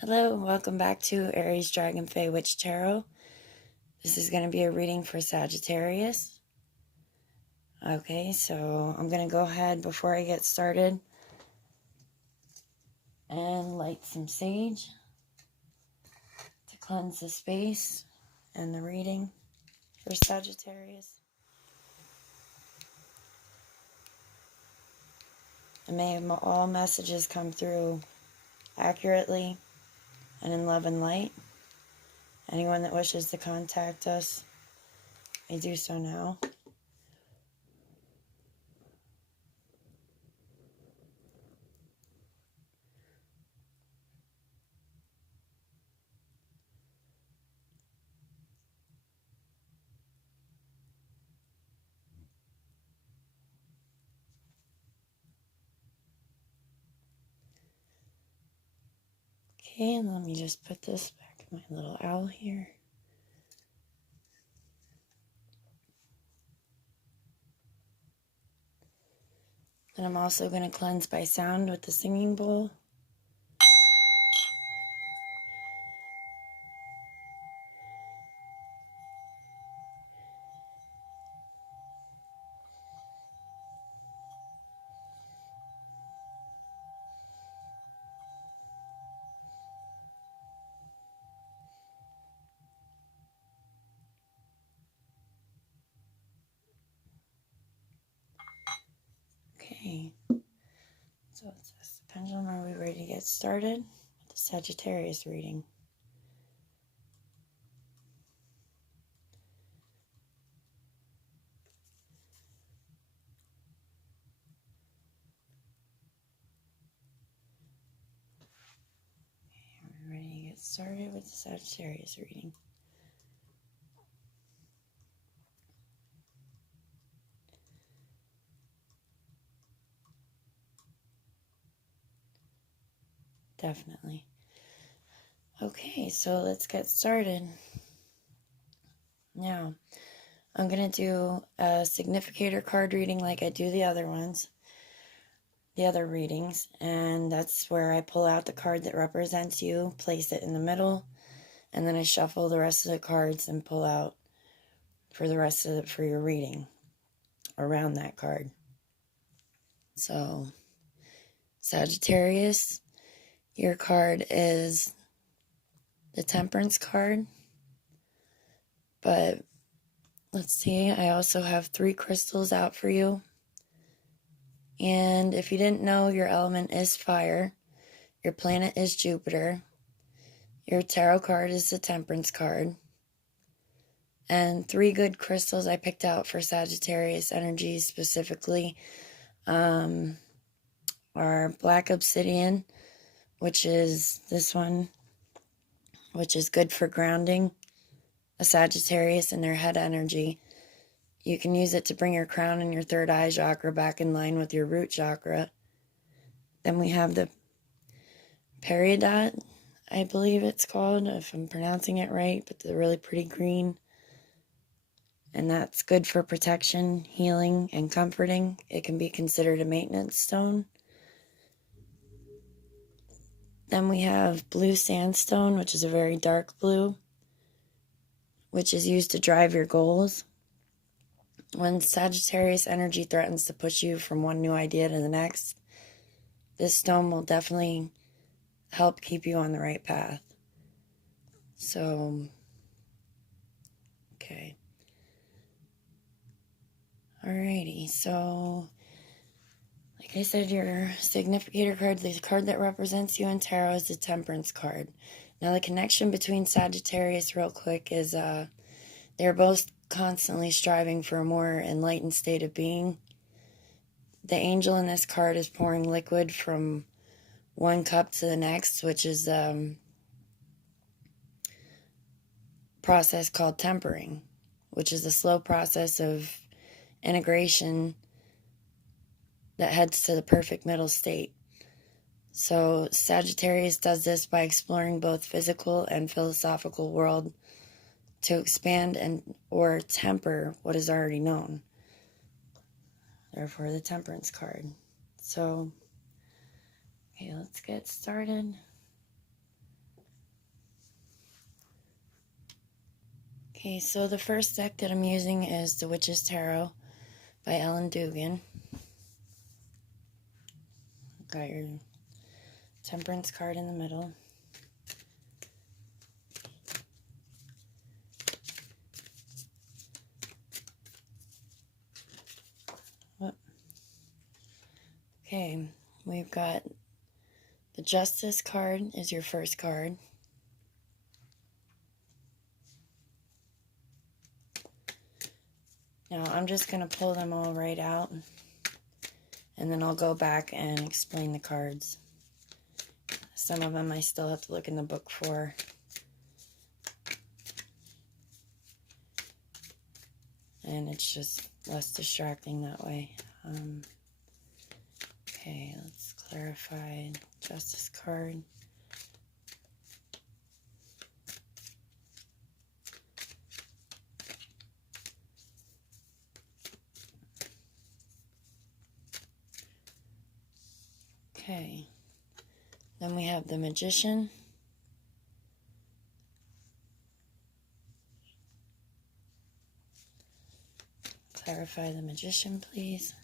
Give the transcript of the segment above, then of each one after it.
Hello, welcome back to Aries Dragon Fae Witch Tarot. This is going to be a reading for Sagittarius. Okay, so I'm going to go ahead before I get started and light some sage to cleanse the space and the reading for Sagittarius. And may all messages come through accurately and in love and light. Anyone that wishes to contact us may do so now. Okay, and let me just put this back in my little owl here. And I'm also going to cleanse by sound with the singing bowl. Okay, so it says the pendulum. Are we ready to get started with the Sagittarius reading? Are we ready to get started with the Sagittarius reading? Definitely. Okay, so let's get started. Now, I'm going to do a significator card reading like I do the other ones, the other readings, and that's where I pull out the card that represents you, place it in the middle, and then I shuffle the rest of the cards and pull out for the rest of it for your reading around that card. So, Sagittarius, your card is the Temperance card, but let's see, I also have 3 crystals out for you. And if you didn't know, your element is fire, your planet is Jupiter, your tarot card is the Temperance card, and 3 good crystals I picked out for Sagittarius energy specifically are black obsidian, which is this one, which is good for grounding a Sagittarius in their head energy. You can use it to bring your crown and your third eye chakra back in line with your root chakra. Then we have the peridot, I believe it's called, if I'm pronouncing it right, but the really pretty green. And that's good for protection, healing, and comforting. It can be considered a maintenance stone. Then we have blue sandstone, which is a very dark blue, which is used to drive your goals. When Sagittarius energy threatens to push you from one new idea to the next, this stone will definitely help keep you on the right path. So, okay. Alrighty, so like I said, your significator card, the card that represents you in tarot, is the Temperance card. Now, the connection between Sagittarius, real quick, is they're both constantly striving for a more enlightened state of being. The angel in this card is pouring liquid from one cup to the next, which is process called tempering, which is a slow process of integration that heads to the perfect middle state. So Sagittarius does this by exploring both physical and philosophical world to expand and or temper what is already known. Therefore, the Temperance card. So, okay, let's get started. Okay, so the first deck that I'm using is The Witch's Tarot by Ellen Dugan. Got your Temperance card in the middle. Okay, we've got the Justice card is your first card. Now I'm just going to pull them all right out, and then I'll go back and explain the cards. Some of them I still have to look in the book for. And it's just less distracting that way. Okay, let's clarify Justice card. Okay, then we have the Magician. Clarify the Magician, please.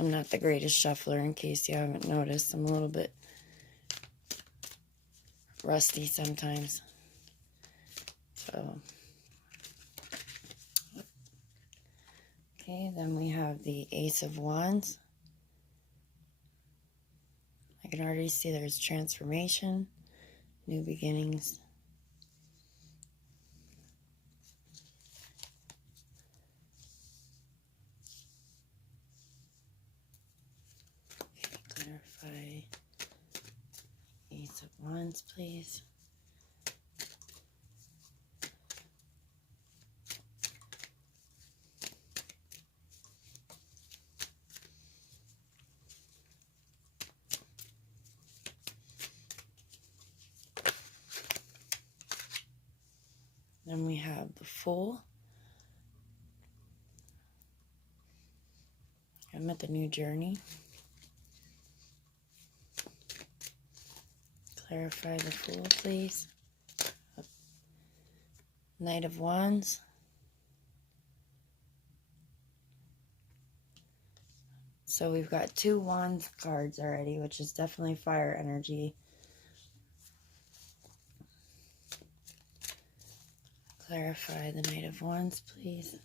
I'm not the greatest shuffler, in case you haven't noticed. I'm a little bit rusty sometimes. So, okay, then we have the Ace of Wands. I can already see there's transformation, new beginnings. Clarify Ace of Wands, please. Then we have the Fool. I'm at the new journey. Clarify the Fool, please. Knight of Wands. So we've got 2 Wands cards already, which is definitely fire energy. Clarify the Knight of Wands, please.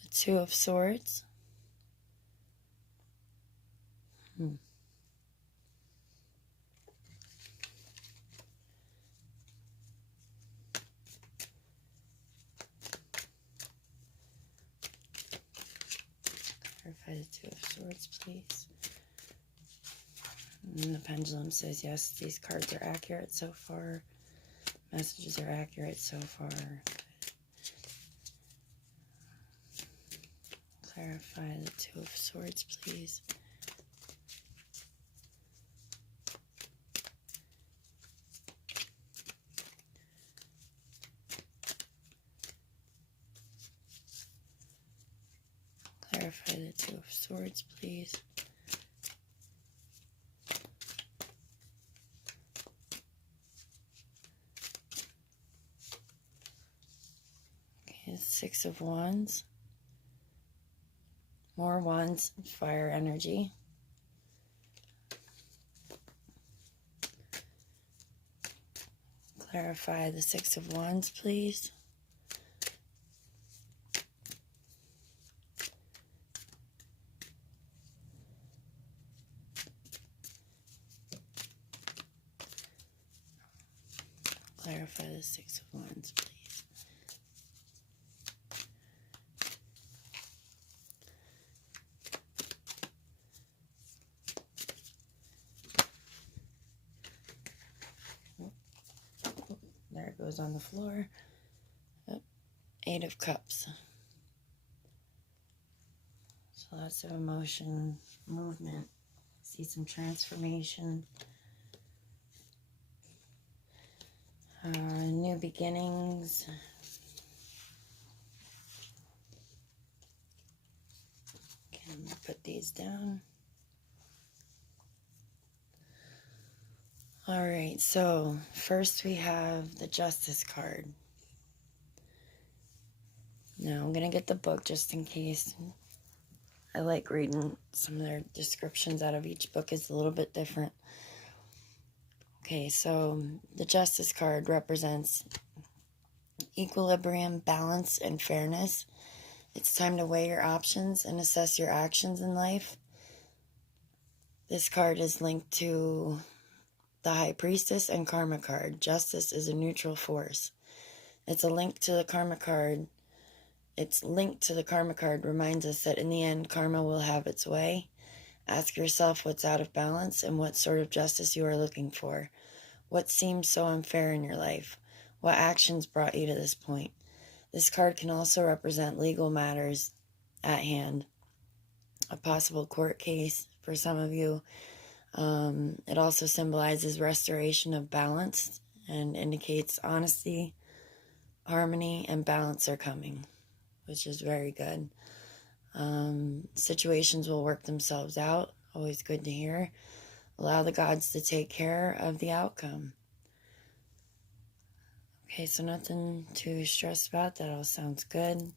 The Two of Swords. Clarify the Two of Swords, please. And the pendulum says yes, these cards are accurate so far. Messages are accurate so far. Clarify the Two of Swords, please. Clarify the Two of Swords, please. Okay, the Six of Wands. More Wands, fire energy. Clarify the Six of Wands, please. Clarify the Six of Wands, please. goes on the floor. Oh, 8 of Cups. So lots of emotion, movement. See some transformation. New beginnings. Can put these down. All right, so first we have the Justice card. Now I'm going to get the book just in case. I like reading some of their descriptions out of each book. Is a little bit different. Okay, so the Justice card represents equilibrium, balance, and fairness. It's time to weigh your options and assess your actions in life. This card is linked to the High Priestess and Karma card. Justice is a neutral force. It's linked to the Karma card, reminds us that in the end, karma will have its way. Ask yourself what's out of balance and what sort of justice you are looking for. What seems so unfair in your life? What actions brought you to this point? This card can also represent legal matters at hand, a possible court case for some of you. It also symbolizes restoration of balance and indicates honesty, harmony, and balance are coming, which is very good. Situations will work themselves out. Always good to hear. Allow the gods to take care of the outcome. Okay, so nothing too stressed about. That all sounds good.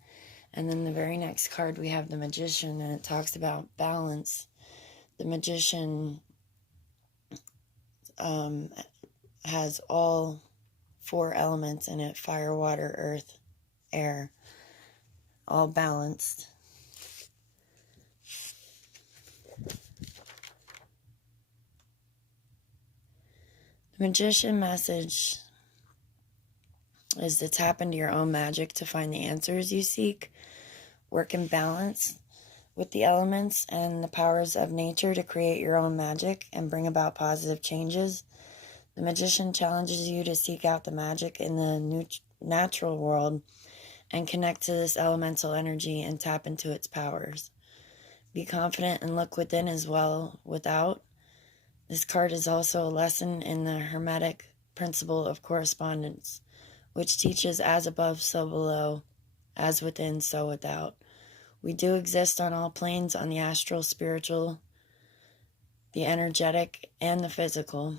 And then the very next card, we have the Magician, and it talks about balance. The Magician has all 4 elements in it: fire, water, earth, air, all balanced. The Magician message is to tap into your own magic to find the answers you seek. Work in balance with the elements and the powers of nature to create your own magic and bring about positive changes. The Magician challenges you to seek out the magic in the natural world and connect to this elemental energy and tap into its powers. Be confident and look within as well without. This card is also a lesson in the Hermetic principle of correspondence, which teaches as above, so below, as within, so without. We do exist on all planes, on the astral, spiritual, the energetic, and the physical.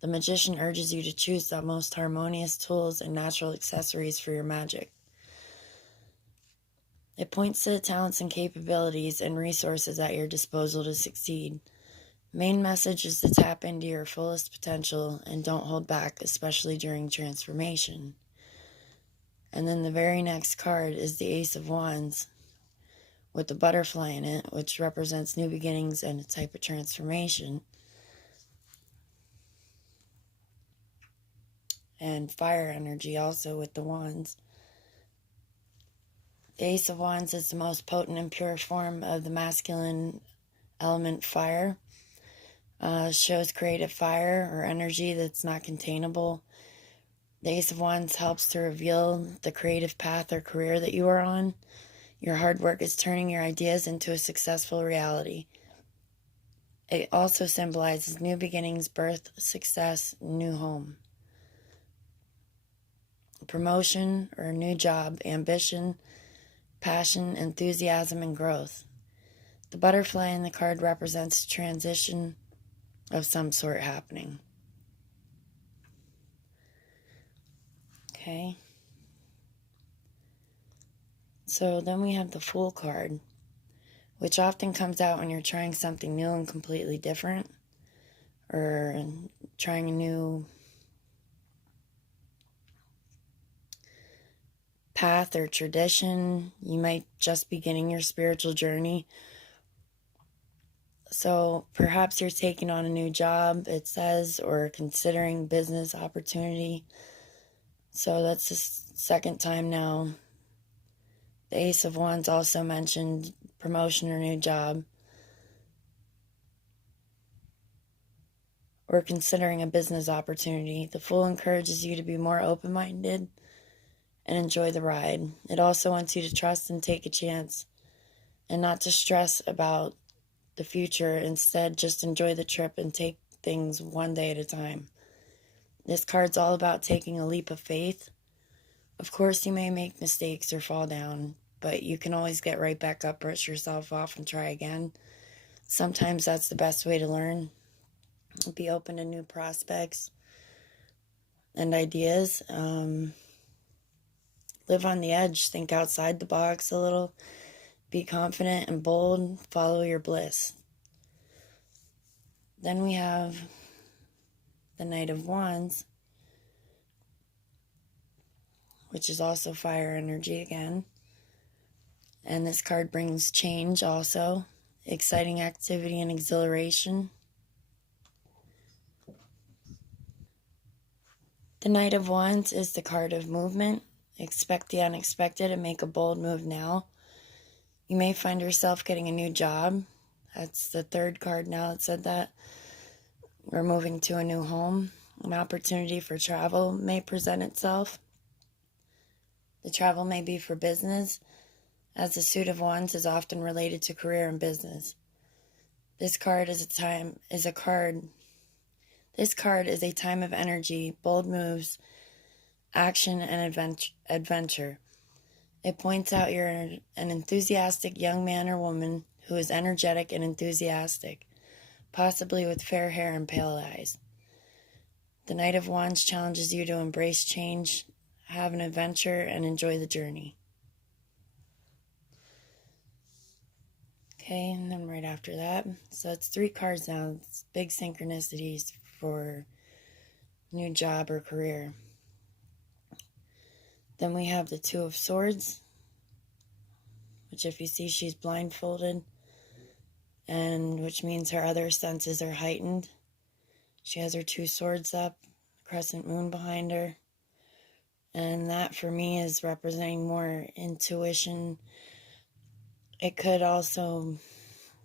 The Magician urges you to choose the most harmonious tools and natural accessories for your magic. It points to the talents and capabilities and resources at your disposal to succeed. Main message is to tap into your fullest potential and don't hold back, especially during transformation. And then the very next card is the Ace of Wands with the butterfly in it, which represents new beginnings and a type of transformation. And fire energy also with the wands. The Ace of Wands is the most potent and pure form of the masculine element fire. Shows creative fire or energy that's not containable. The Ace of Wands helps to reveal the creative path or career that you are on. Your hard work is turning your ideas into a successful reality. It also symbolizes new beginnings, birth, success, new home. Promotion or a new job, ambition, passion, enthusiasm, and growth. The butterfly in the card represents a transition of some sort happening. Okay. So then we have the Fool card, which often comes out when you're trying something new and completely different, or trying a new path or tradition. You might just be beginning your spiritual journey. So perhaps you're taking on a new job, it says, or considering business opportunity. So that's the second time now. The Ace of Wands also mentioned promotion or new job. or considering a business opportunity. The Fool encourages you to be more open-minded and enjoy the ride. It also wants you to trust and take a chance and not to stress about the future. Instead, just enjoy the trip and take things one day at a time. This card's all about taking a leap of faith. Of course, you may make mistakes or fall down, but you can always get right back up, brush yourself off, and try again. Sometimes that's the best way to learn. Be open to new prospects and ideas. Live on the edge. Think outside the box a little. Be confident and bold. Follow your bliss. Then we have the Knight of Wands, which is also fire energy again. And this card brings change also. Exciting activity and exhilaration. The Knight of Wands is the card of movement. Expect the unexpected and make a bold move now. You may find yourself getting a new job. That's the third card now that said that. We're moving to a new home. An opportunity for travel may present itself. The travel may be for business, as the Suit of Wands is often related to career and business. This card is a time of energy, bold moves, action, and adventure. It points out you're an enthusiastic young man or woman who is energetic and enthusiastic, possibly with fair hair and pale eyes. The Knight of Wands challenges you to embrace change, have an adventure, and enjoy the journey. Okay, and then right after that, so it's 3 cards now. It's big synchronicities for new job or career. Then we have the Two of Swords, which if you see, she's blindfolded, and which means her other senses are heightened. She has her 2 swords up, crescent moon behind her, and that for me is representing more intuition. It could also,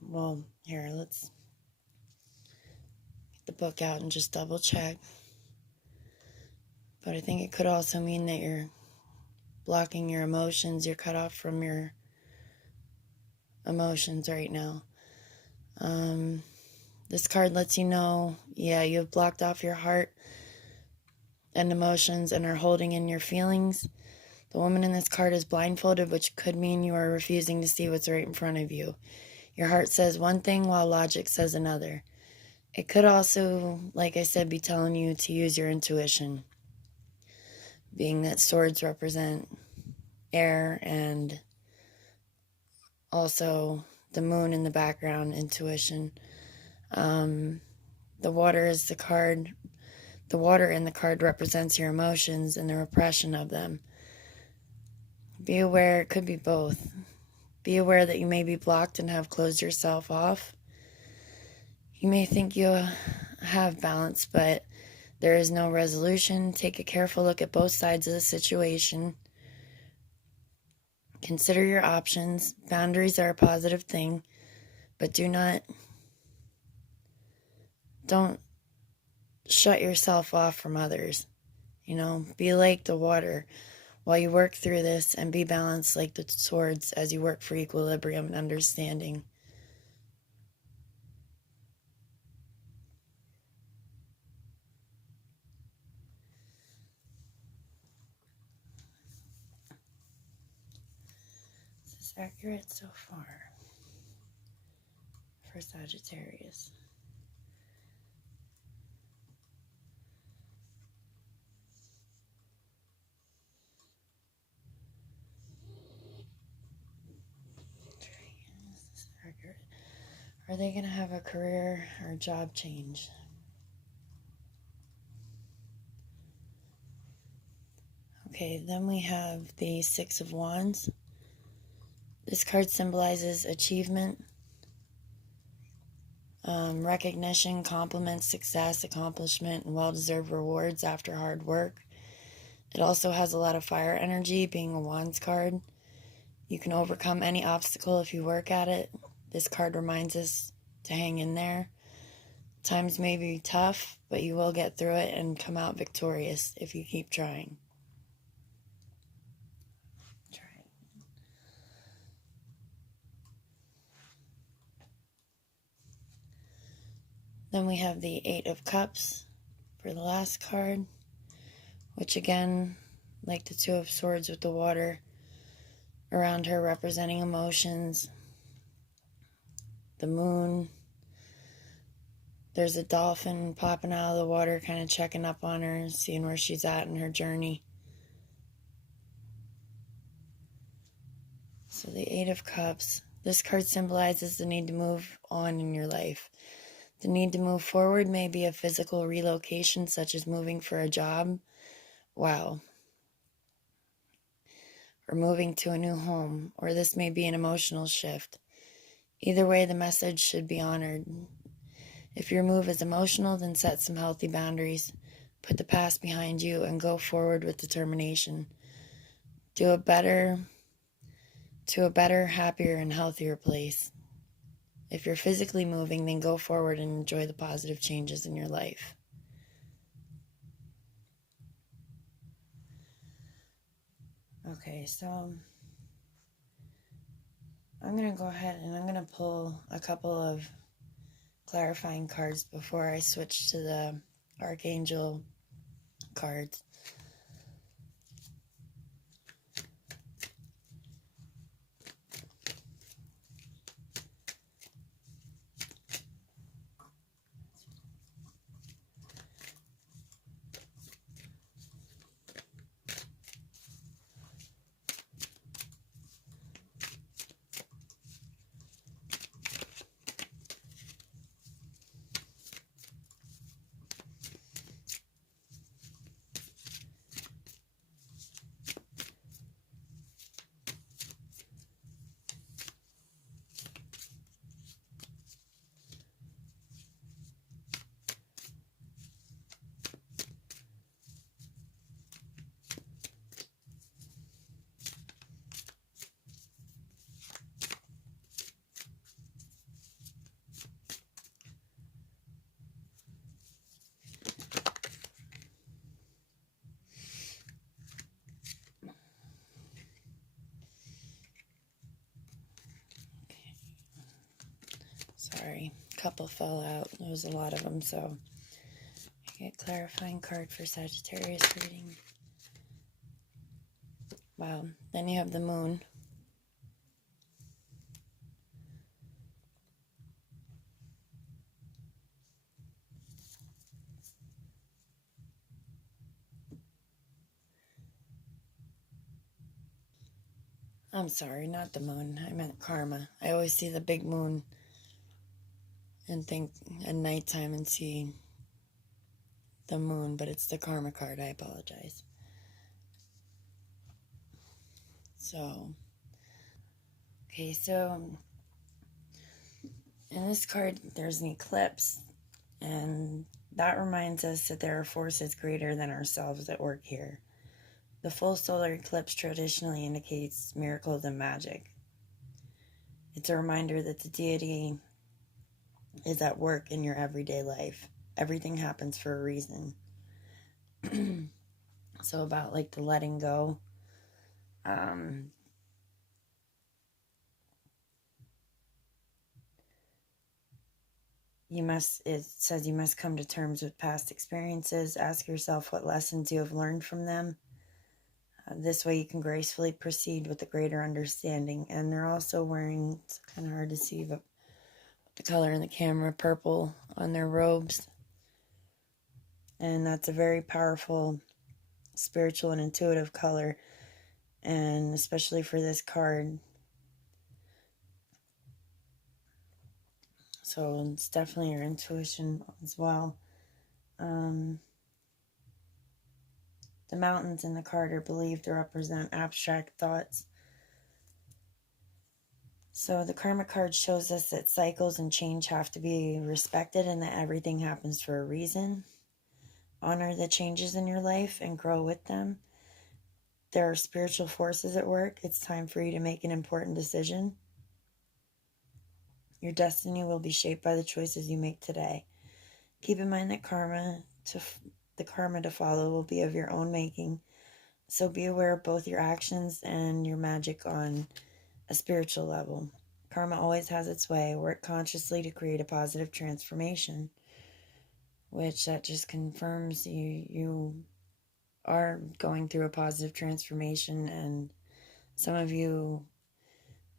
well, here, let's get the book out and just double check. But I think it could also mean that you're blocking your emotions. You're cut off from your emotions right now. This card lets you know, you have blocked off your heart and emotions and are holding in your feelings. The woman in this card is blindfolded, which could mean you are refusing to see what's right in front of you. Your heart says one thing while logic says another. It could also, like I said, be telling you to use your intuition, being that swords represent air and also the moon in the background, intuition. The water is the card. The water in the card represents your emotions and the repression of them. Be aware, it could be both. Be aware that you may be blocked and have closed yourself off. You may think you have balance, but there is no resolution. Take a careful look at both sides of the situation. Consider your options. Boundaries are a positive thing, but don't shut yourself off from others. Be like the water while you work through this, and be balanced like the swords as you work for equilibrium and understanding. Is this accurate so far for Sagittarius? Are they going to have a career or job change? Okay, then we have the Six of Wands. This card symbolizes achievement, recognition, compliments, success, accomplishment, and well-deserved rewards after hard work. It also has a lot of fire energy, being a Wands card. You can overcome any obstacle if you work at it. This card reminds us to hang in there. Times may be tough, but you will get through it and come out victorious if you keep trying. Then we have the Eight of Cups for the last card, which again, like the Two of Swords with the water around her representing emotions, the moon, there's a dolphin popping out of the water, kind of checking up on her, seeing where she's at in her journey. So the Eight of Cups, this card symbolizes the need to move on in your life. The need to move forward may be a physical relocation, such as moving for a job. Wow. Or moving to a new home, or this may be an emotional shift. Either way, the message should be honored. If your move is emotional, then set some healthy boundaries. Put the past behind you and go forward with determination. To a better, happier, and healthier place. If you're physically moving, then go forward and enjoy the positive changes in your life. Okay, so I'm going to go ahead and I'm going to pull a couple of clarifying cards before I switch to the Archangel cards. Sorry, a couple fell out. There was a lot of them, so I get clarifying card for Sagittarius reading. Wow, then you have the moon. I'm sorry, not the moon. I meant karma. I always see the big moon and think at nighttime and see the moon, but it's the karma card. I apologize. Okay, so in this card, there's an eclipse, and that reminds us that there are forces greater than ourselves at work here. The full solar eclipse traditionally indicates miracles and magic. It's a reminder that the deity is at work in your everyday life. Everything happens for a reason. So about like the letting go. It says you must come to terms with past experiences. Ask yourself what lessons you have learned from them. This way you can gracefully proceed with a greater understanding. And they're also wearing, it's kind of hard to see, but the color in the camera, purple on their robes. And that's a very powerful spiritual and intuitive color. And especially for this card. So it's definitely your intuition as well. The mountains in the card are believed to represent abstract thoughts. So the karma card shows us that cycles and change have to be respected and that everything happens for a reason. Honor the changes in your life and grow with them. There are spiritual forces at work. It's time for you to make an important decision. Your destiny will be shaped by the choices you make today. Keep in mind that the karma to follow will be of your own making. So be aware of both your actions and your magic on a spiritual level. Karma always has its way. Work consciously to create a positive transformation, which that just confirms you are going through a positive transformation, and some of you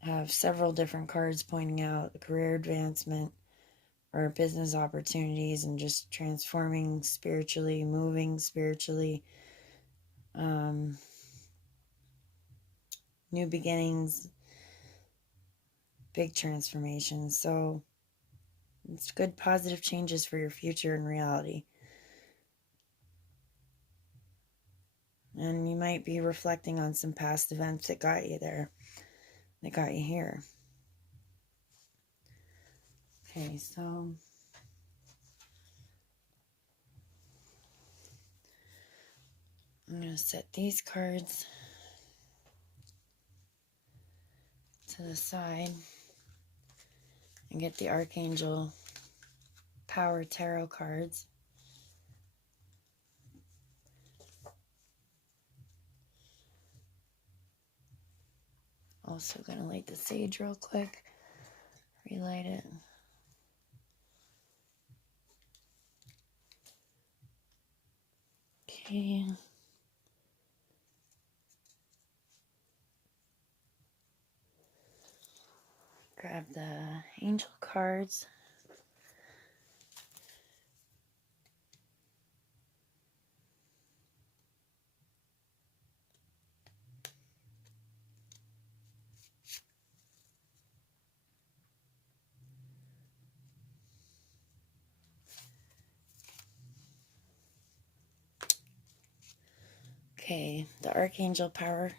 have several different cards pointing out career advancement or business opportunities and just transforming spiritually, moving spiritually, new beginnings, big transformations. So it's good positive changes for your future and reality. And you might be reflecting on some past events that got you there, that got you here. Okay, so I'm going to set these cards to the side and get the Archangel Power Tarot cards. Also going to light the sage real quick. Relight it. Okay. Grab the angel cards. Okay, the Archangel Power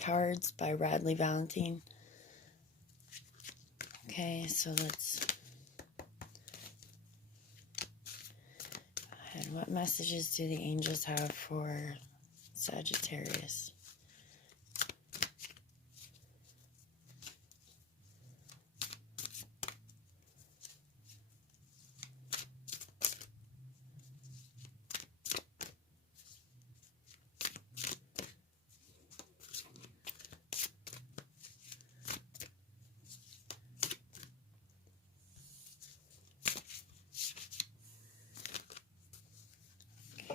cards by Radley Valentine. Okay, so let's go ahead. What messages do the angels have for Sagittarius?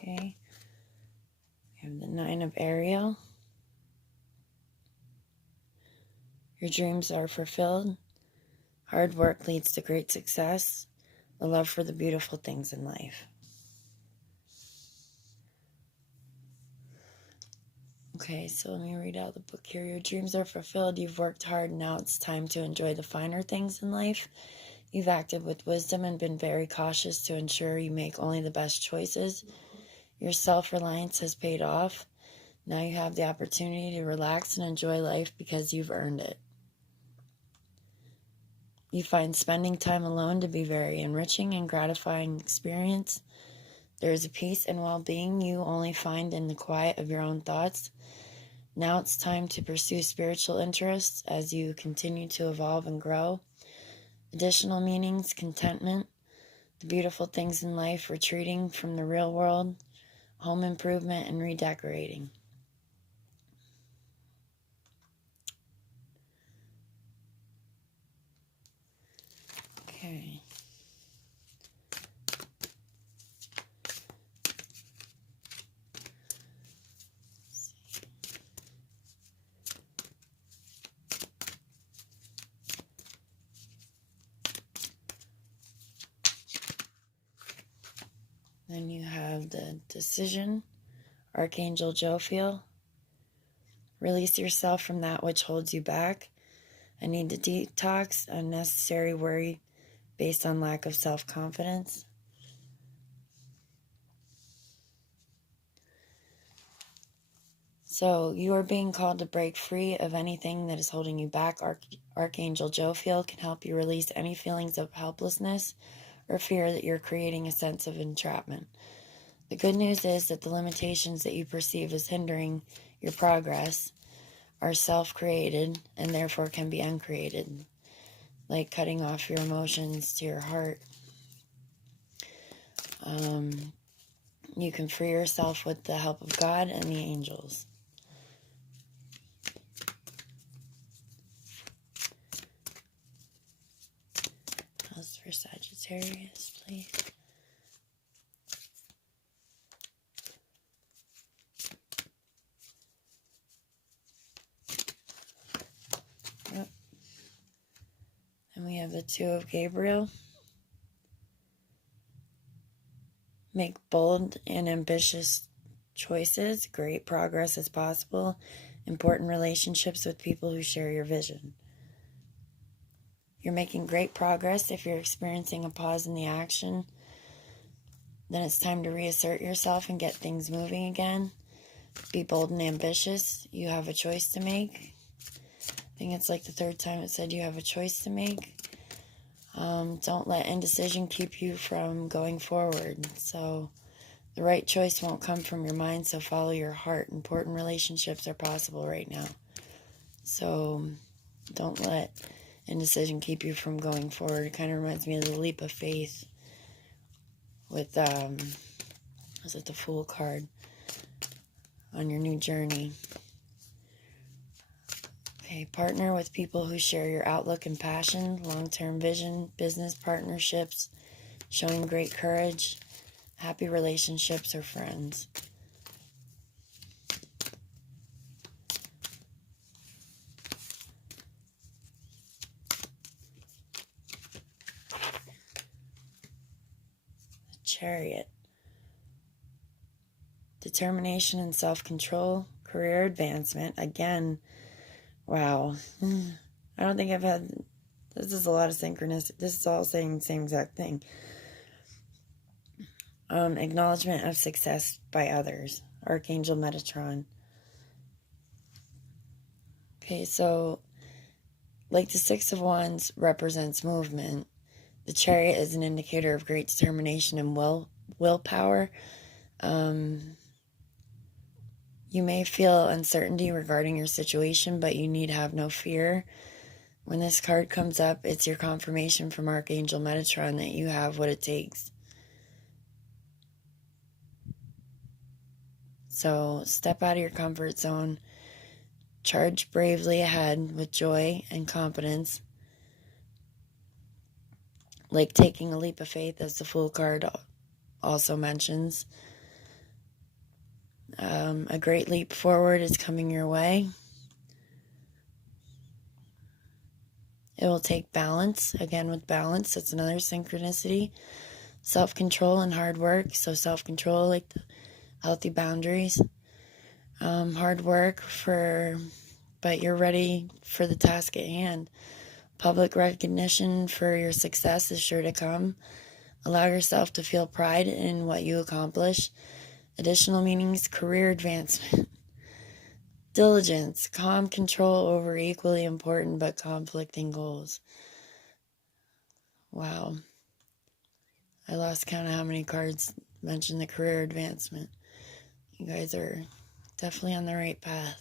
Okay, we have the Nine of Ariel. Your dreams are fulfilled. Hard work leads to great success. The love for the beautiful things in life. Okay, so let me read out the book here. Your dreams are fulfilled. You've worked hard. Now it's time to enjoy the finer things in life. You've acted with wisdom and been very cautious to ensure you make only the best choices. Your self-reliance has paid off. Now you have the opportunity to relax and enjoy life because you've earned it. You find spending time alone to be very enriching and gratifying experience. There is a peace and well-being you only find in the quiet of your own thoughts. Now it's time to pursue spiritual interests as you continue to evolve and grow. Additional meanings, contentment, the beautiful things in life, retreating from the real world, home improvement, and redecorating. Okay. Then you have the Decision, Archangel Jophiel. Release yourself from that which holds you back. I need to detox unnecessary worry based on lack of self-confidence. So you are being called to break free of anything that is holding you back. Archangel Jophiel can help you release any feelings of helplessness or fear that you're creating a sense of entrapment. The good news is that the limitations that you perceive as hindering your progress are self-created and therefore can be uncreated, like cutting off your emotions to your heart. You can free yourself with the help of God and the angels. How's for Sagittarius, please? Yep. And we have the Two of Gabriel. Make bold and ambitious choices. Great progress is possible. Important relationships with people who share your vision. You're making great progress. If you're experiencing a pause in the action, then it's time to reassert yourself and get things moving again. Be bold and ambitious. You have a choice to make. I think it's like the third time it said you have a choice to make. Don't let indecision keep you from going forward. So the right choice won't come from your mind, so follow your heart. Important relationships are possible right now. So don't let indecision keep you from going forward. It kind of reminds me of the leap of faith with, was it the Fool card on your new journey? Okay, partner with people who share your outlook and passion, long-term vision, business partnerships, showing great courage, happy relationships or friends. Chariot. Determination and self-control, career advancement. Again, wow. I don't think I've had, this is a lot of synchronicity. This is all saying the same exact thing. Acknowledgement of success by others. Archangel Metatron. Okay, so like the Six of Wands represents movement, the Chariot is an indicator of great determination and willpower. You may feel uncertainty regarding your situation, but you need have no fear. When this card comes up, it's your confirmation from Archangel Metatron that you have what it takes. So step out of your comfort zone. Charge bravely ahead with joy and confidence. Like taking a leap of faith, as the Fool card also mentions. A great leap forward is coming your way. It will take balance. Again, with balance, that's another synchronicity. Self-control and hard work. So self-control, like the healthy boundaries. Hard work but you're ready for the task at hand. Public recognition for your success is sure to come. Allow yourself to feel pride in what you accomplish. Additional meanings, career advancement. Diligence, calm control over equally important but conflicting goals. Wow. I lost count of how many cards mention the career advancement. You guys are definitely on the right path.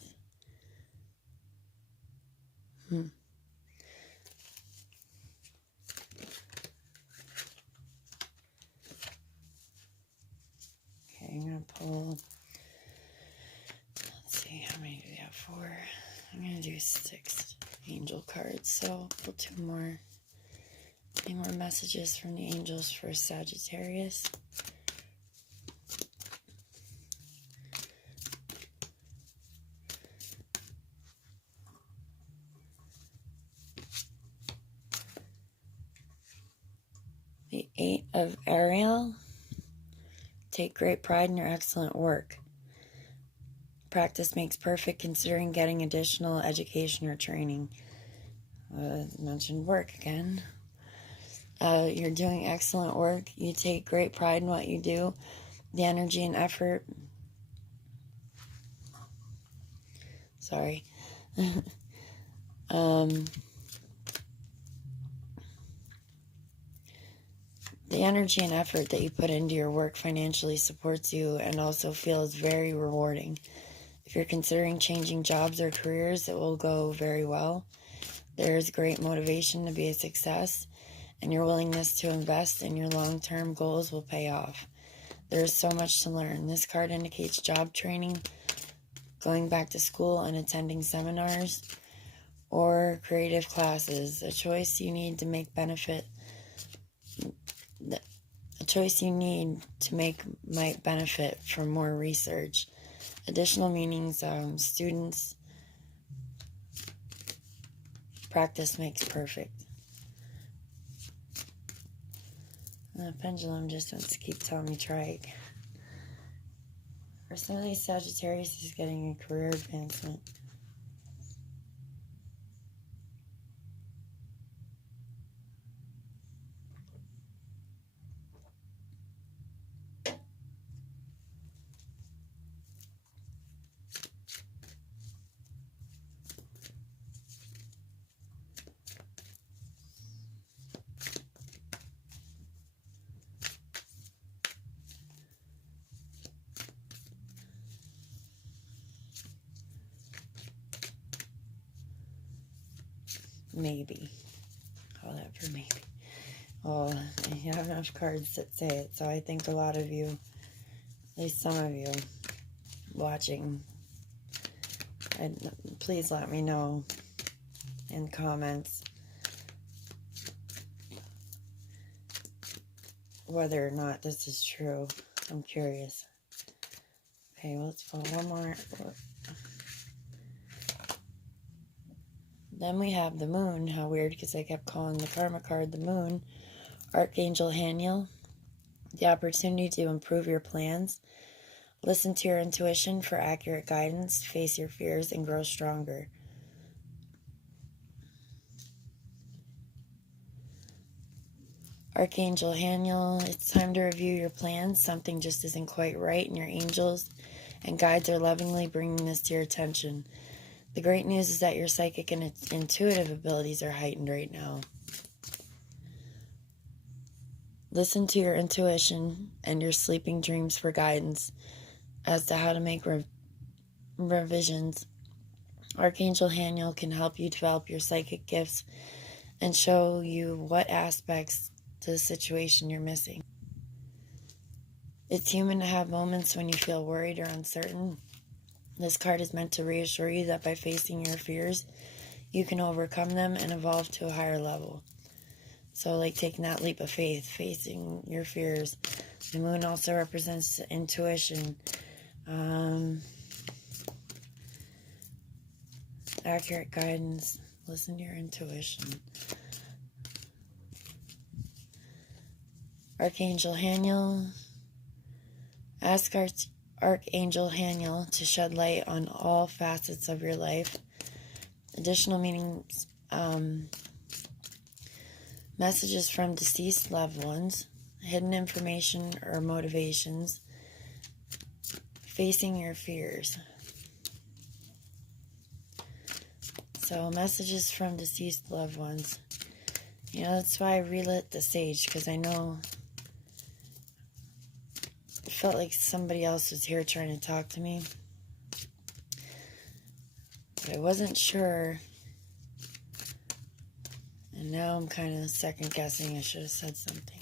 Okay, I'm going to pull, let's see, how many do we have? 4. I'm going to do 6 angel cards, so I'll pull 2 more. Any more messages from the angels for Sagittarius? The 8 of Ariel. Take great pride in your excellent work. Practice makes perfect, considering getting additional education or training. Mentioned work again. You're doing excellent work. You take great pride in what you do. The energy and effort. Sorry. The energy and effort that you put into your work financially supports you and also feels very rewarding. If you're considering changing jobs or careers, it will go very well. There's great motivation to be a success, and your willingness to invest in your long-term goals will pay off. There is so much to learn. This card indicates job training, going back to school and attending seminars, or creative classes. A choice you need to make might benefit from more research. Additional meanings, students, practice makes perfect. The pendulum just wants to keep telling me try. For some of these Sagittarius is getting a career advancement. Maybe. Call that for maybe. Oh, I have enough cards that say it, so I think a lot of you, at least some of you watching, please let me know in comments whether or not this is true. I'm curious. Okay, let's pull one more. Then we have the moon. How weird, because I kept calling the karma card the moon. Archangel Haniel. The opportunity to improve your plans. Listen to your intuition for accurate guidance. Face your fears and grow stronger. Archangel Haniel, it's time to review your plans. Something just isn't quite right, and your angels and guides are lovingly bringing this to your attention. The great news is that your psychic and intuitive abilities are heightened right now. Listen to your intuition and your sleeping dreams for guidance as to how to make revisions. Archangel Haniel can help you develop your psychic gifts and show you what aspects to the situation you're missing. It's human to have moments when you feel worried or uncertain. This card is meant to reassure you that by facing your fears, you can overcome them and evolve to a higher level. So, like taking that leap of faith, facing your fears. The moon also represents intuition, accurate guidance. Listen to your intuition. Archangel Haniel. Ask Archangel Haniel to shed light on all facets of your life. Additional meanings, messages from deceased loved ones, hidden information or motivations, facing your fears. So, messages from deceased loved ones. You know, that's why I relit the sage, because I know it felt like somebody else was here trying to talk to me. But I wasn't sure. And now I'm kind of second guessing. I should have said something.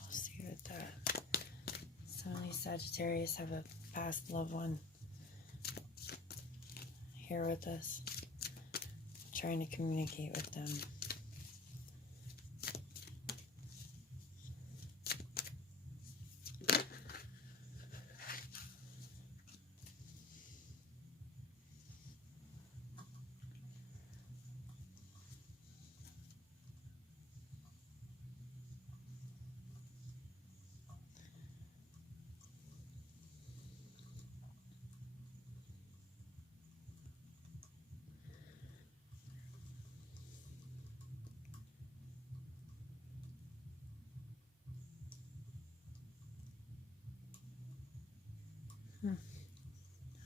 We'll see what that. Some of these Sagittarius have a past loved one here with us, trying to communicate with them.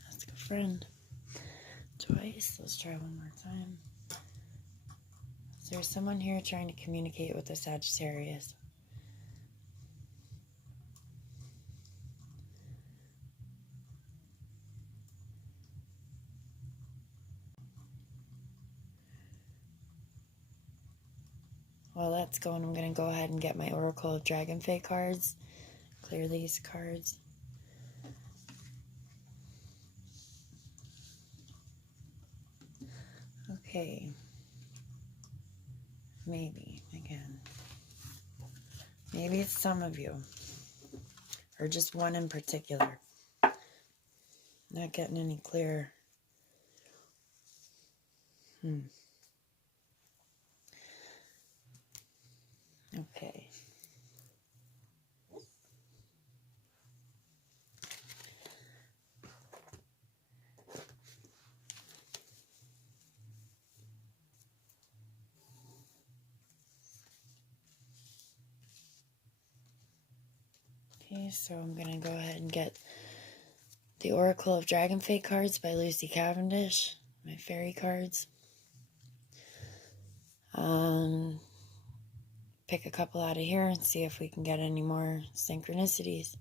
Ask a friend. Twice. Let's try one more time. Is there someone here trying to communicate with the Sagittarius? while that's going, I'm going to go ahead and get my Oracle of Dragonfey cards. Clear these cards. Okay. Maybe, again. Maybe it's some of you. Or just one in particular. Not getting any clear. Okay. Okay, so I'm going to go ahead and get the Oracle of Dragonfey cards by Lucy Cavendish. My fairy cards. Pick a couple out of here and see if we can get any more synchronicities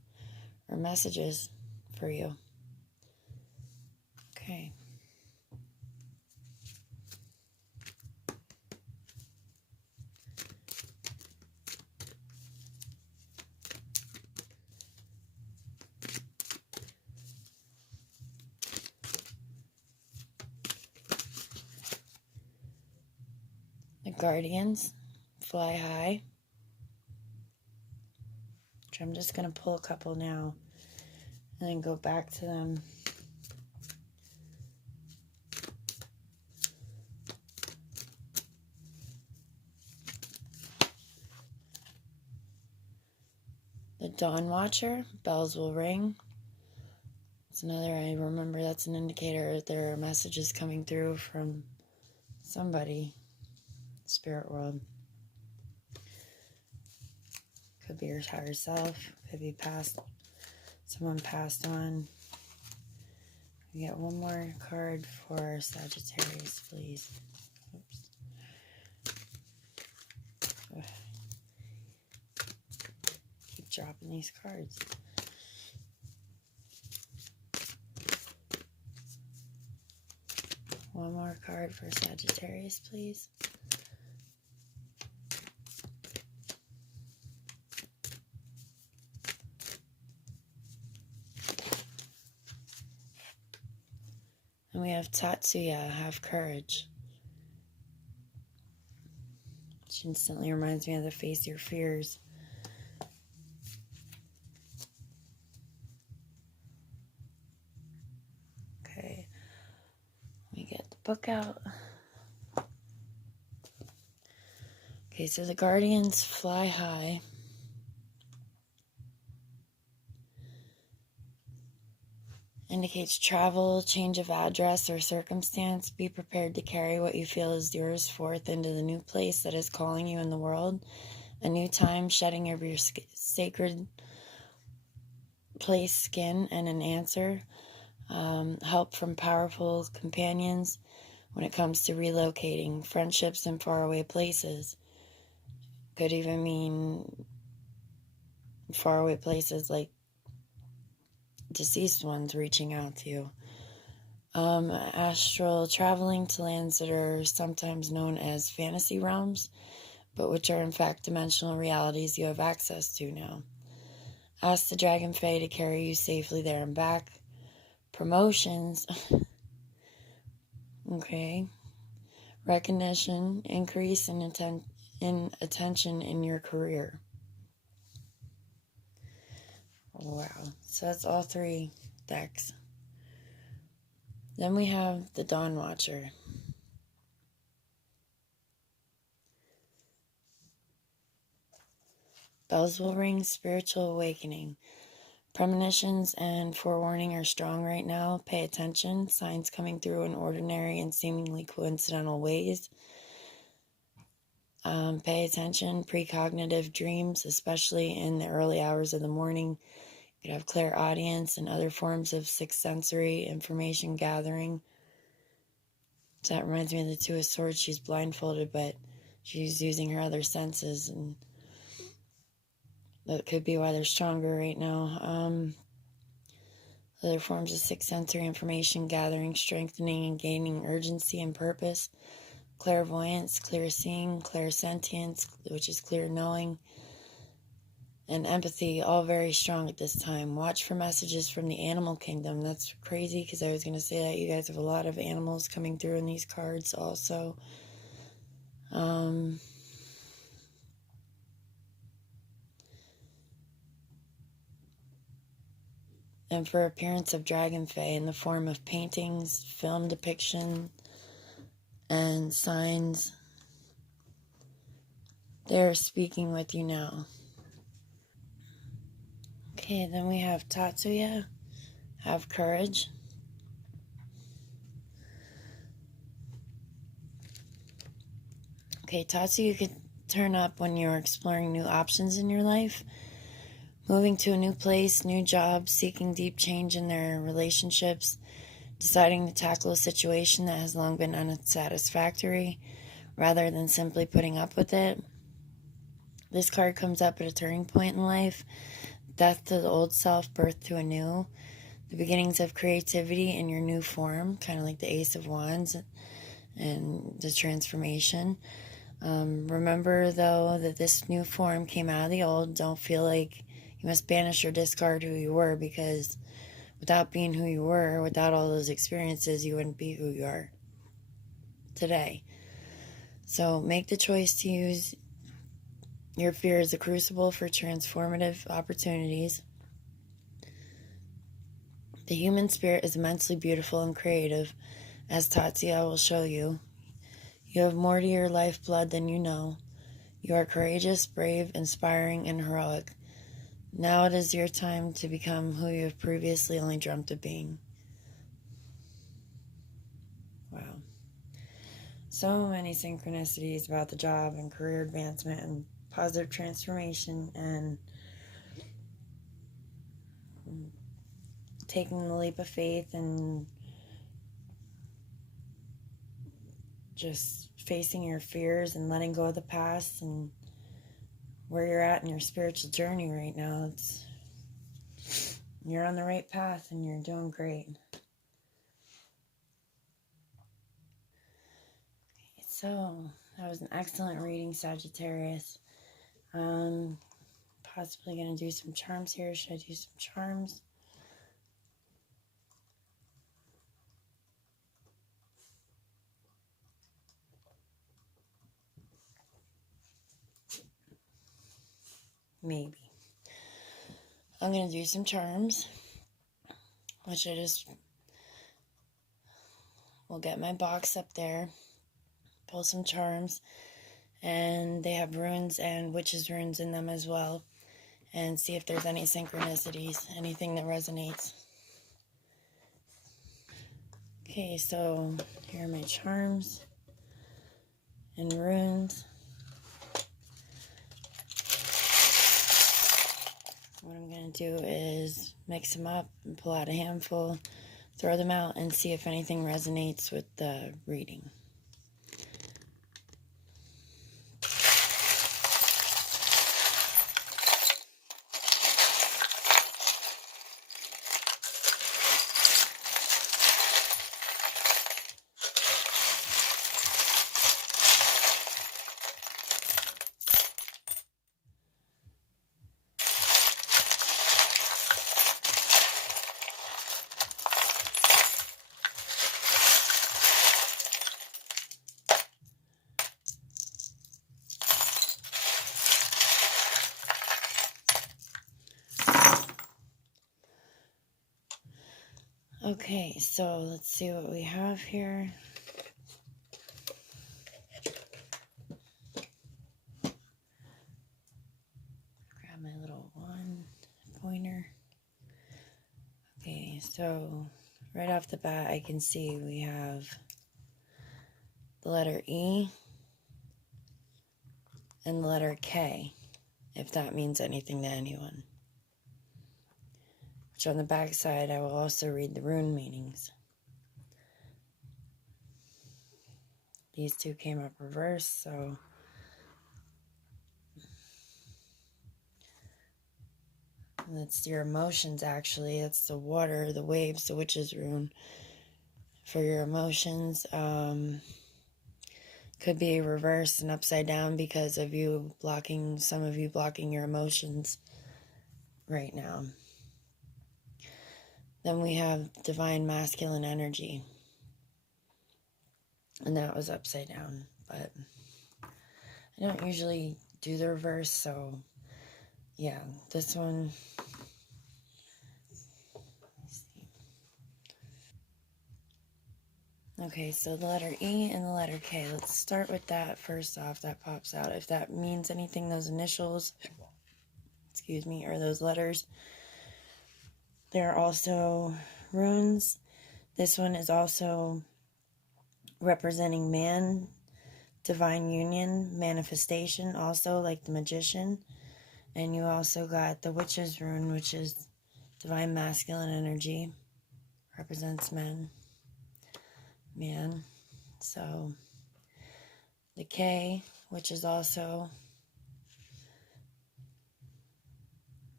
or messages for you. Okay. The Guardians, Fly High. Which I'm just going to pull a couple now and then go back to them. The Dawn Watcher, Bells Will Ring. It's another, I remember that's an indicator that there are messages coming through from somebody, spirit world. Could be your higher self, could be past, someone passed on. We get one more card for Sagittarius, please. Oops. Ugh. Keep dropping these cards. One more card for Sagittarius, please. And we have Tatsuya, Have Courage. Which instantly reminds me of the Face Your Fears. Okay. Let me get the book out. Okay, so the Guardians Fly High. Indicates travel, change of address or circumstance. Be prepared to carry what you feel is yours forth into the new place that is calling you in the world. A new time shedding of your sacred place skin and an answer. Help from powerful companions when it comes to relocating. Friendships in faraway places. Could even mean faraway places like deceased ones reaching out to you. Astral traveling to lands that are sometimes known as fantasy realms, but which are in fact dimensional realities you have access to now. Ask the Dragon Fae to carry you safely there and back. Promotions. Okay. Recognition, increase in attention in your career. Wow. So that's all three decks. Then we have the Dawn Watcher. Bells will ring, spiritual awakening. Premonitions and forewarning are strong right now. Pay attention. Signs coming through in ordinary and seemingly coincidental ways. Pay attention. Precognitive dreams, especially in the early hours of the morning. You could have clairaudience and other forms of sixth sensory information gathering. So that reminds me of the Two of Swords. She's blindfolded, but she's using her other senses, and that could be why they're stronger right now. Other forms of sixth sensory information gathering, strengthening, and gaining urgency and purpose. clairvoyance, clear seeing, clairsentience, which is clear knowing, and empathy, all very strong at this time. Watch for messages from the animal kingdom. That's crazy because I was going to say that you guys have a lot of animals coming through in these cards also. And for appearance of Dragon Fae in the form of paintings, film depiction, and signs, they're speaking with you now. Okay, then we have Tatsuya, have courage. Okay, Tatsuya could turn up when you're exploring new options in your life, moving to a new place, new job, seeking deep change in their relationships, deciding to tackle a situation that has long been unsatisfactory, rather than simply putting up with it. This card comes up at a turning point in life, death to the old self, birth to a new, the beginnings of creativity in your new form, kind of like the Ace of Wands and the transformation. Remember, though, that this new form came out of the old. Don't feel like you must banish or discard who you were, because without being who you were, without all those experiences, you wouldn't be who you are today. So make the choice to use your fear as a crucible for transformative opportunities. The human spirit is immensely beautiful and creative, as Tatsuya will show you. You have more to your lifeblood than you know. You are courageous, brave, inspiring, and heroic. Now it is your time to become who you have previously only dreamt of being. Wow. So many synchronicities about the job and career advancement and positive transformation and taking the leap of faith and just facing your fears and letting go of the past and where you're at in your spiritual journey right now. You're on the right path and you're doing great. So that was an excellent reading, Sagittarius. Possibly going to do some charms here. Should I do some charms? Maybe. I'm going to do some charms, which I just will get my box up there, pull some charms, and they have runes and witches' runes in them as well, and see if there's any synchronicities, anything that resonates. Okay, so here are my charms and runes. What I'm going to do is mix them up and pull out a handful, throw them out, and see if anything resonates with the reading. Okay, so let's see what we have here. Grab my little wand pointer. Okay, so right off the bat, I can see we have the letter E and the letter K, if that means anything to anyone. Which on the back side, I will also read the rune meanings. These two came up reversed, so that's your emotions, actually. That's the water, the waves, the witch's rune for your emotions. Could be reversed and upside down because of you blocking, some of you blocking your emotions right now. Then we have divine masculine energy. And that was upside down. But I don't usually do the reverse, so yeah, this one. Okay, so the letter E and the letter K. Let's start with that first off. That pops out. If that means anything, those initials, excuse me, or those letters. There are also runes. This one is also representing man, divine union, manifestation, also like the magician. And you also got the witch's rune, which is divine masculine energy, represents man. So the K, which is also,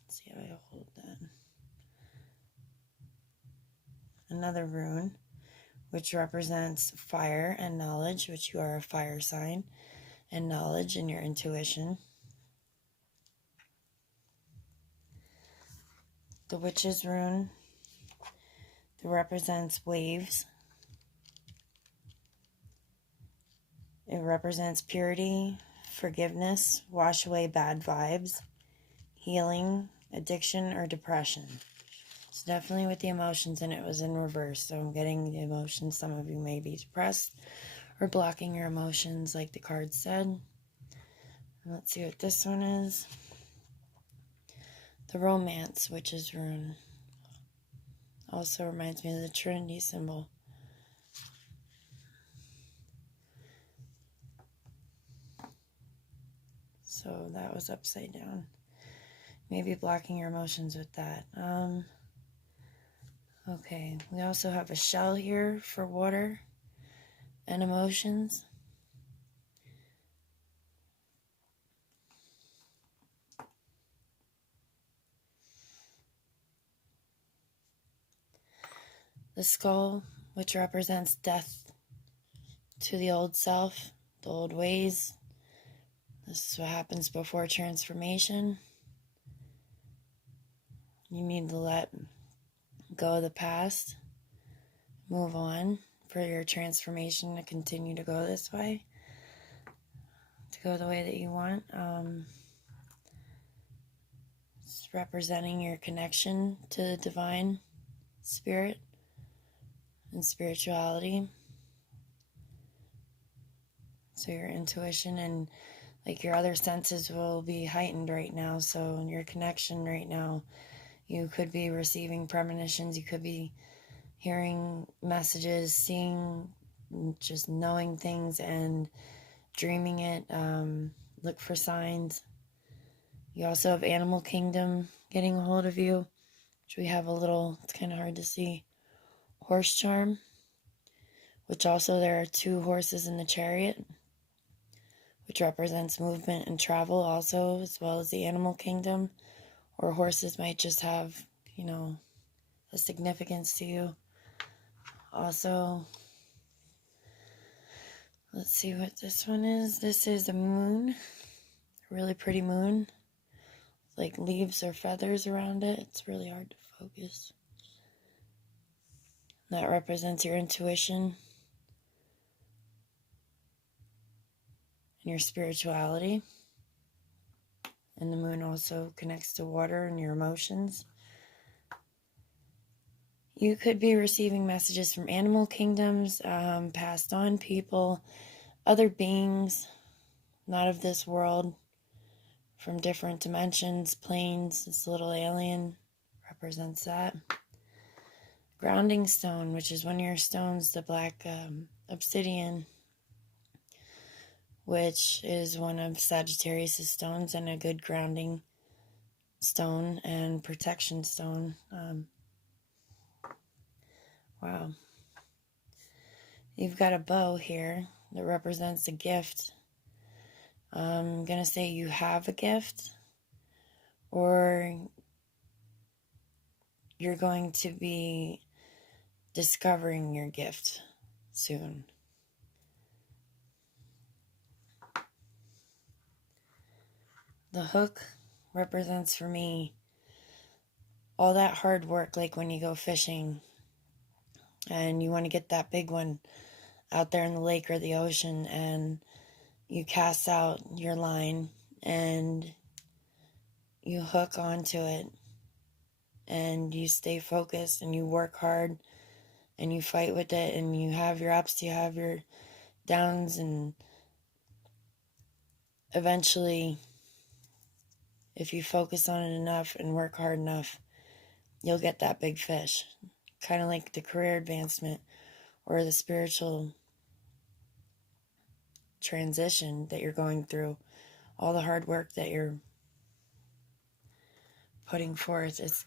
let's see how I hold that, another rune, which represents fire and knowledge, which you are a fire sign, and knowledge and your intuition. The witch's rune, that represents waves. It represents purity, forgiveness, wash away bad vibes, healing, addiction, or depression. It's definitely with the emotions, and it was in reverse. So I'm getting the emotions. Some of you may be depressed or blocking your emotions, like the card said. And let's see what this one is. The romance, which is rune. Also reminds me of the Trinity symbol. So that was upside down. Maybe blocking your emotions with that. Okay, we also have a shell here for water and emotions. The skull, which represents death to the old self, the old ways. This is what happens before transformation. You need to let go of the past, move on for your transformation to continue to go this way, to go the way that you want. It's representing your connection to the divine spirit and spirituality. So your intuition and like your other senses will be heightened right now. So in your connection right now, you could be receiving premonitions, you could be hearing messages, seeing, just knowing things and dreaming it. Look for signs. You also have animal kingdom getting a hold of you, which we have a little, it's kind of hard to see, horse charm, which also there are 2 horses in the chariot, which represents movement and travel also, as well as the animal kingdom. Or horses might just have, a significance to you. Also, let's see what this one is. This is a moon, a really pretty moon, like leaves or feathers around it. It's really hard to focus. That represents your intuition and your spirituality. And the moon also connects to water and your emotions. You could be receiving messages from animal kingdoms, passed on people, other beings, not of this world, from different dimensions, planes. This little alien represents that. Grounding stone, which is one of your stones, the black obsidian, which is one of Sagittarius' stones and a good grounding stone and protection stone. Wow. You've got a bow here that represents a gift. I'm going to say you have a gift, or you're going to be discovering your gift soon. the hook represents for me all that hard work, like when you go fishing and you want to get that big one out there in the lake or the ocean, and you cast out your line and you hook onto it and you stay focused and you work hard and you fight with it, and you have your ups, you have your downs, and eventually, if you focus on it enough and work hard enough, you'll get that big fish. Kind of like the career advancement or the spiritual transition that you're going through. All the hard work that you're putting forth is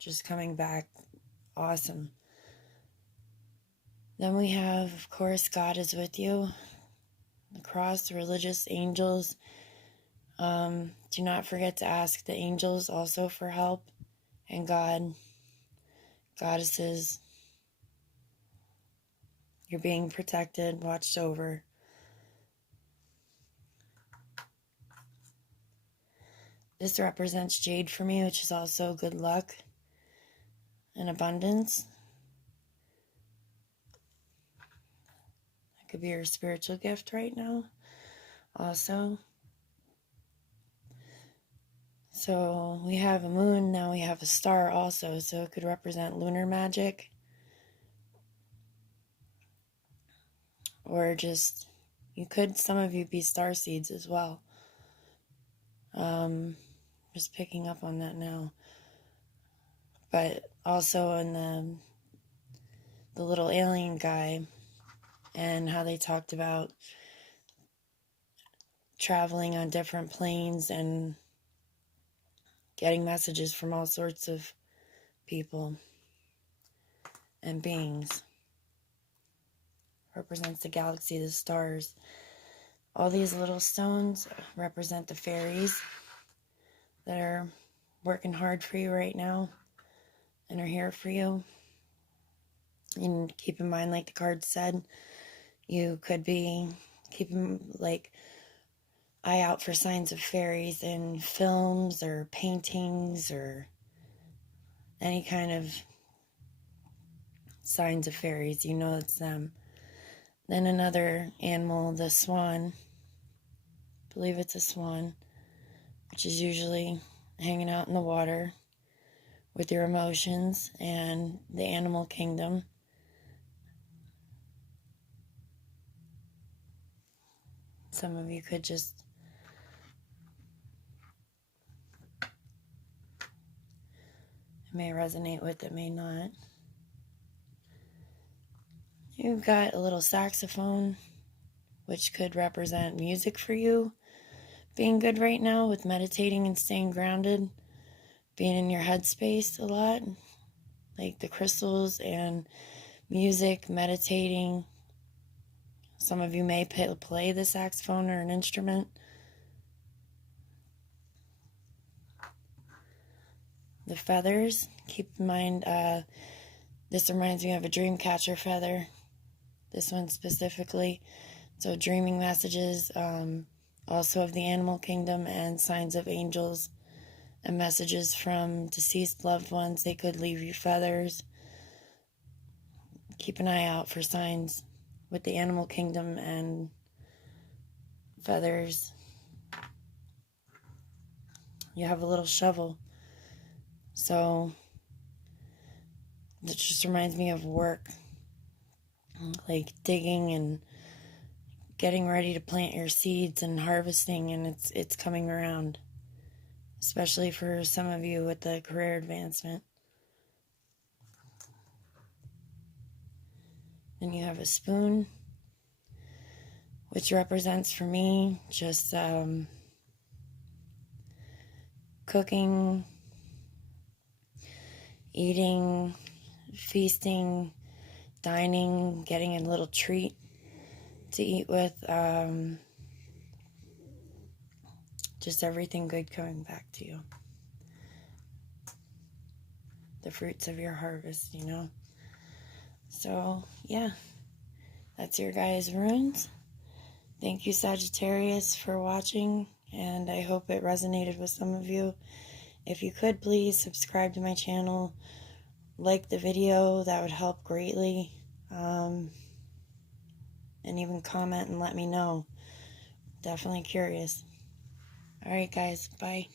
just coming back awesome. Then we have, of course, God is with you. The cross, the religious angels. Do not forget to ask the angels also for help. And God, goddesses, you're being protected, watched over. This represents jade for me, which is also good luck and abundance. That could be your spiritual gift right now also. So we have a moon, now we have a star also, so it could represent lunar magic. Or just, some of you be star seeds as well. Just picking up on that now. But also in the little alien guy, and how they talked about traveling on different planes and getting messages from all sorts of people and beings. Represents the galaxy, the stars. All these little stones represent the fairies that are working hard for you right now and are here for you. And keep in mind, like the card said, you could be keeping eye out for signs of fairies in films or paintings or any kind of signs of fairies. You know it's them. Then another animal, the swan. I believe it's a swan, which is usually hanging out in the water with your emotions and the animal kingdom. Some of you could just it may resonate with, it may not. You've got a little saxophone, which could represent music for you being good right now with meditating and staying grounded, being in your headspace a lot, like the crystals and music, meditating. Some of you may play the saxophone or an instrument. The feathers, keep in mind, this reminds me of a dream catcher feather. This one specifically. So dreaming messages, also of the animal kingdom and signs of angels and messages from deceased loved ones. They could leave you feathers. Keep an eye out for signs with the animal kingdom and feathers. You have a little shovel. So it just reminds me of work, like digging and getting ready to plant your seeds and harvesting, and it's coming around, especially for some of you with the career advancement. Then you have a spoon, which represents for me just cooking, eating, feasting, dining, getting a little treat to eat with, just everything good coming back to you. The fruits of your harvest, you know. So, yeah, that's your guys' runes. Thank you, Sagittarius, for watching and I hope it resonated with some of you. If you could, please subscribe to my channel, like the video, that would help greatly, and even comment and let me know. Definitely curious. Alright guys, bye.